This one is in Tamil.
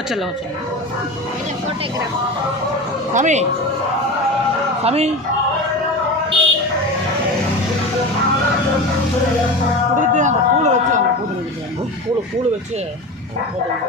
வச்சிடலாம் வச்சிடலாம். சாமி சாமி கொடுத்துட்டு அந்த பூளை வச்சு அந்த பூளை வச்சு போட்டு